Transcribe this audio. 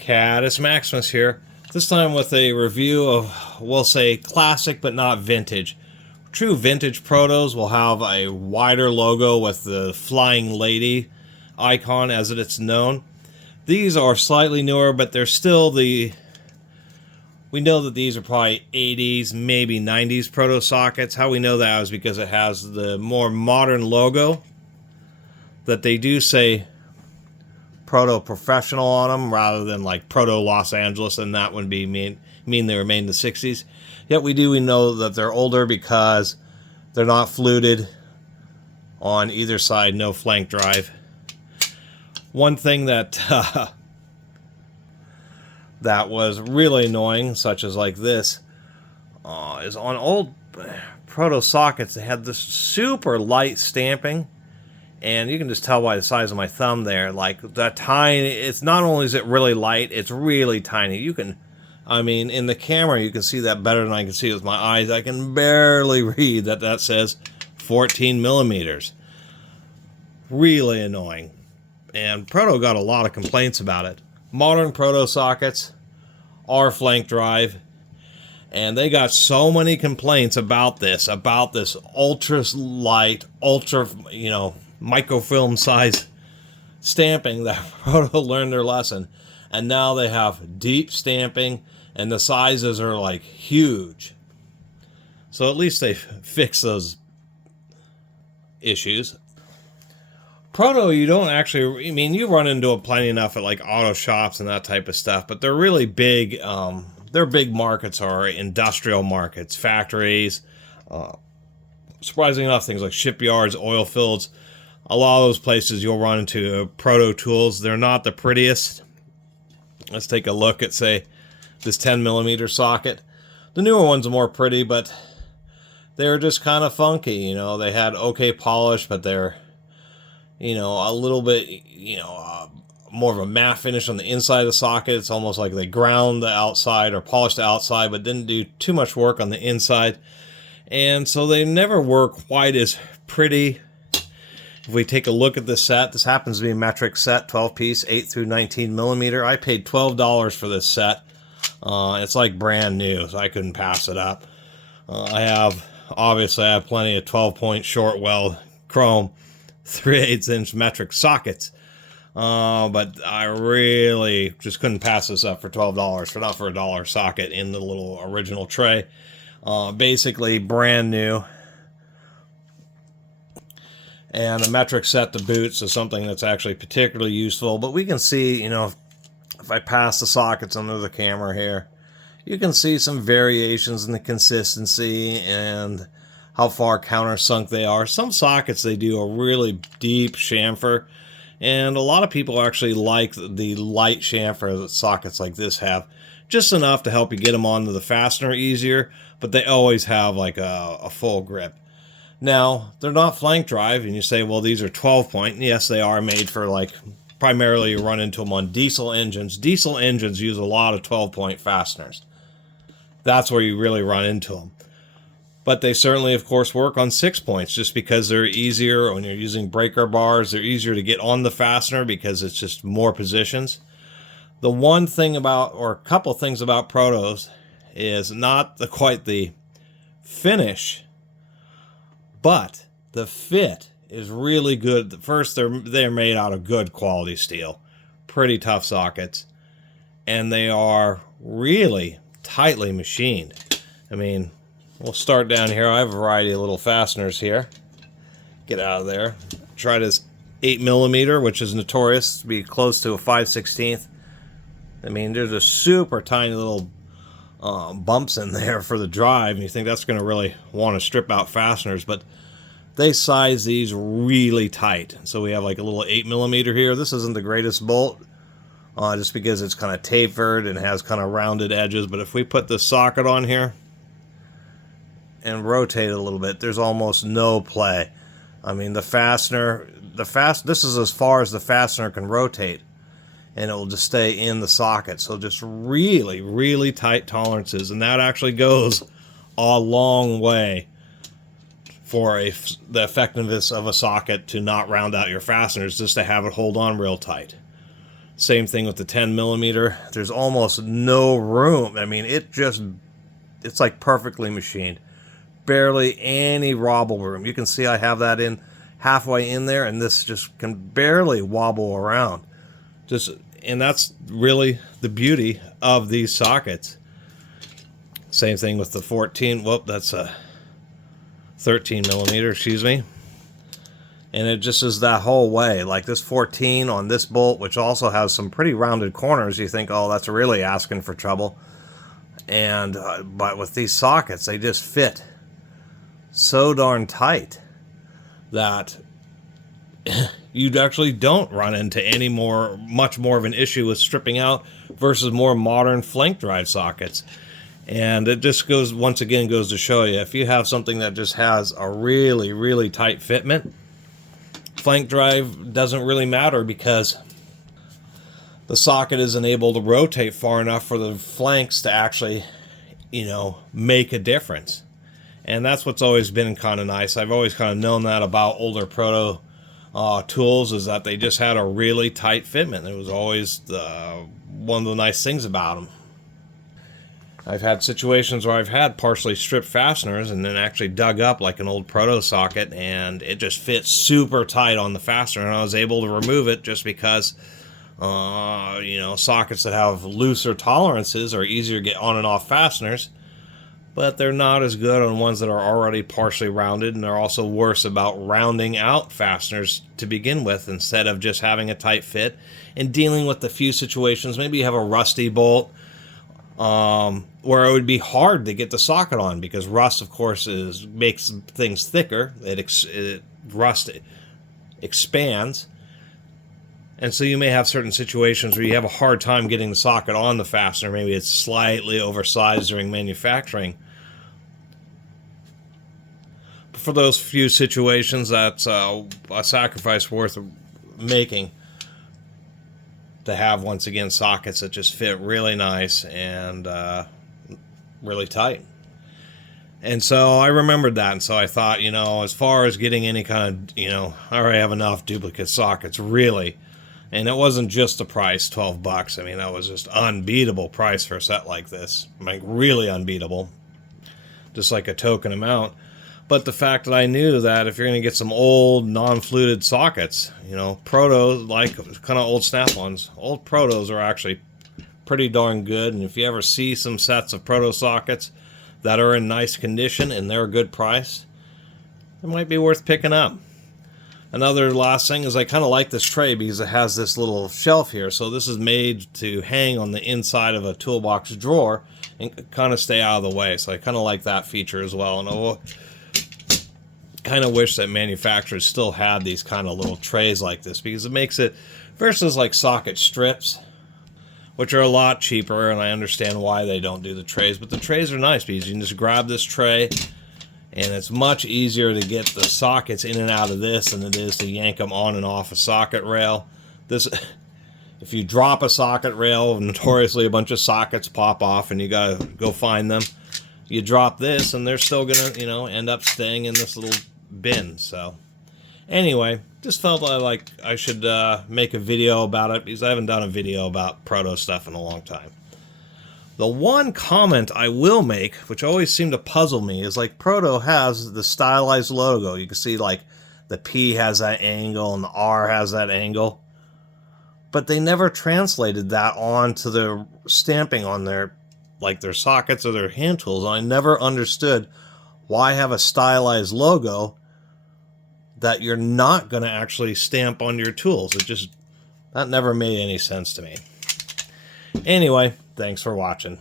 Catus Maximus here. This time with a review of, we'll say, classic but not vintage. True vintage Protos will have a wider logo with the flying lady icon as it's known. These are slightly newer, but they're still the... We know that these are probably 80s, maybe 90s Proto sockets. How we know that is because it has the more modern logo that they do say Proto Professional on them rather than like Proto Los Angeles, and that would be mean they were made in the 60s. Yet we know that they're older because they're not fluted on either side, no flank drive. One thing that that was really annoying, such as like this, is on old Proto sockets they had this super light stamping. And you can just tell by the size of my thumb there, like that tiny, it's not only is it really light, it's really tiny. You can, I mean, in the camera, you can see that better than I can see with my eyes. I can barely read that says 14 millimeters. Really annoying. And Proto got a lot of complaints about it. Modern Proto sockets are flank drive. And they got so many complaints about this ultra light, ultra, microfilm size stamping that Proto learned their lesson. And now they have deep stamping and the sizes are like huge. So at least they fixed those issues. Proto, you don't actually, I mean, you run into it plenty enough at like auto shops and that type of stuff, but they're really big. Their big markets are industrial markets, factories, surprisingly enough, things like shipyards, oil fields. A lot of those places you'll run into Proto tools. They're not the prettiest. Let's take a look at, say, this 10 millimeter socket. The newer ones are more pretty, but they're just kind of funky. They had okay polish, but they're, a little bit, more of a matte finish on the inside of the socket. It's almost like they ground the outside or polished the outside, but didn't do too much work on the inside. And so they never were quite as pretty. If we take a look at this set, this happens to be a metric set, 12 piece, 8 through 19 millimeter. I paid $12 for this set. It's like brand new, so I couldn't pass it up. Obviously I have plenty of 12-point short weld chrome 3/8 inch metric sockets. But I really just couldn't pass this up for $12, not for a dollar socket in the little original tray. Basically brand new. And a metric set to boot, so something that's actually particularly useful. But we can see, if I pass the sockets under the camera here, you can see some variations in the consistency and how far countersunk they are. Some sockets, they do a really deep chamfer. And a lot of people actually like the light chamfer that sockets like this have. Just enough to help you get them onto the fastener easier, but they always have like a full grip. Now, they're not flank drive, and you say, well, these are 12-point. Yes, they are made for, like, primarily you run into them on diesel engines. Diesel engines use a lot of 12-point fasteners. That's where you really run into them. But they certainly, of course, work on 6 points just because they're easier. When you're using breaker bars, they're easier to get on the fastener because it's just more positions. The one thing about, or a couple things about Protos is not quite the finish, but the fit is really good. First, they're made out of good quality steel. Pretty tough sockets. And they are really tightly machined. I mean, we'll start down here. I have a variety of little fasteners here. Get out of there. Try this 8 millimeter, which is notorious to be close to a 5/16. I mean, there's a super tiny little bumps in there for the drive, and you think that's going to really want to strip out fasteners, but they size these really tight. So we have like a little 8 millimeter here. This isn't the greatest bolt, just because it's kind of tapered and has kind of rounded edges, but if we put this socket on here and rotate it a little bit, there's almost no play. I mean, this is as far as the fastener can rotate, and it will just stay in the socket. So just really, really tight tolerances. And that actually goes a long way for the effectiveness of a socket to not round out your fasteners, just to have it hold on real tight. Same thing with the 10mm. There's almost no room. I mean, it's like perfectly machined. Barely any wobble room. You can see I have that in halfway in there, and this just can barely wobble around. And that's really the beauty of these sockets. Same thing with the 14. Whoop, that's a 13mm, excuse me. And it just is that whole way. Like this 14 on this bolt, which also has some pretty rounded corners, you think, oh, that's really asking for trouble. And but with these sockets, they just fit so darn tight that you actually don't run into much more of an issue with stripping out versus more modern flank drive sockets. And it just once again goes to show you, if you have something that just has a really, really tight fitment, flank drive doesn't really matter, because the socket isn't able to rotate far enough for the flanks to actually, make a difference. And that's what's always been kind of nice. I've always kind of known that about older Proto tools, is that they just had a really tight fitment. It was always one of the nice things about them. I've had situations where I've had partially stripped fasteners and then actually dug up like an old Proto socket, and it just fits super tight on the fastener, and I was able to remove it just because sockets that have looser tolerances are easier to get on and off fasteners, but they're not as good on ones that are already partially rounded, and they're also worse about rounding out fasteners to begin with instead of just having a tight fit and dealing with the few situations. Maybe you have a rusty bolt where it would be hard to get the socket on, because rust, of course, makes things thicker. Rust expands, and so you may have certain situations where you have a hard time getting the socket on the fastener. Maybe it's slightly oversized during manufacturing. But for those few situations, that's a sacrifice worth making, to have, once again, sockets that just fit really nice and really tight. And so I remembered that, and so I thought, as far as getting any kind of, I already have enough duplicate sockets, really. And it wasn't just the price, $12. I mean, that was just unbeatable price for a set like this. Like, really unbeatable. Just like a token amount. But the fact that I knew that if you're going to get some old non-fluted sockets, Proto, like kind of old Snap-ons, old Protos are actually pretty darn good. And if you ever see some sets of Proto sockets that are in nice condition and they're a good price, it might be worth picking up. Another last thing is I kind of like this tray because it has this little shelf here. So this is made to hang on the inside of a toolbox drawer and kind of stay out of the way. So I kind of like that feature as well. And I kind of wish that manufacturers still had these kind of little trays like this, because it makes it, versus like socket strips, which are a lot cheaper, and I understand why they don't do the trays, but the trays are nice because you can just grab this tray, and it's much easier to get the sockets in and out of this than it is to yank them on and off a socket rail. If you drop a socket rail, notoriously a bunch of sockets pop off and you gotta go find them. You drop this and they're still gonna, end up staying in this little bin. So anyway, just felt like I should make a video about it, because I haven't done a video about Proto stuff in a long time. The one comment I will make, which always seemed to puzzle me, is like Proto has the stylized logo. You can see like the P has that angle and the R has that angle, but they never translated that onto the stamping on their sockets or their hand tools. And I never understood why have a stylized logo that you're not going to actually stamp on your tools. That never made any sense to me. Anyway, thanks for watching.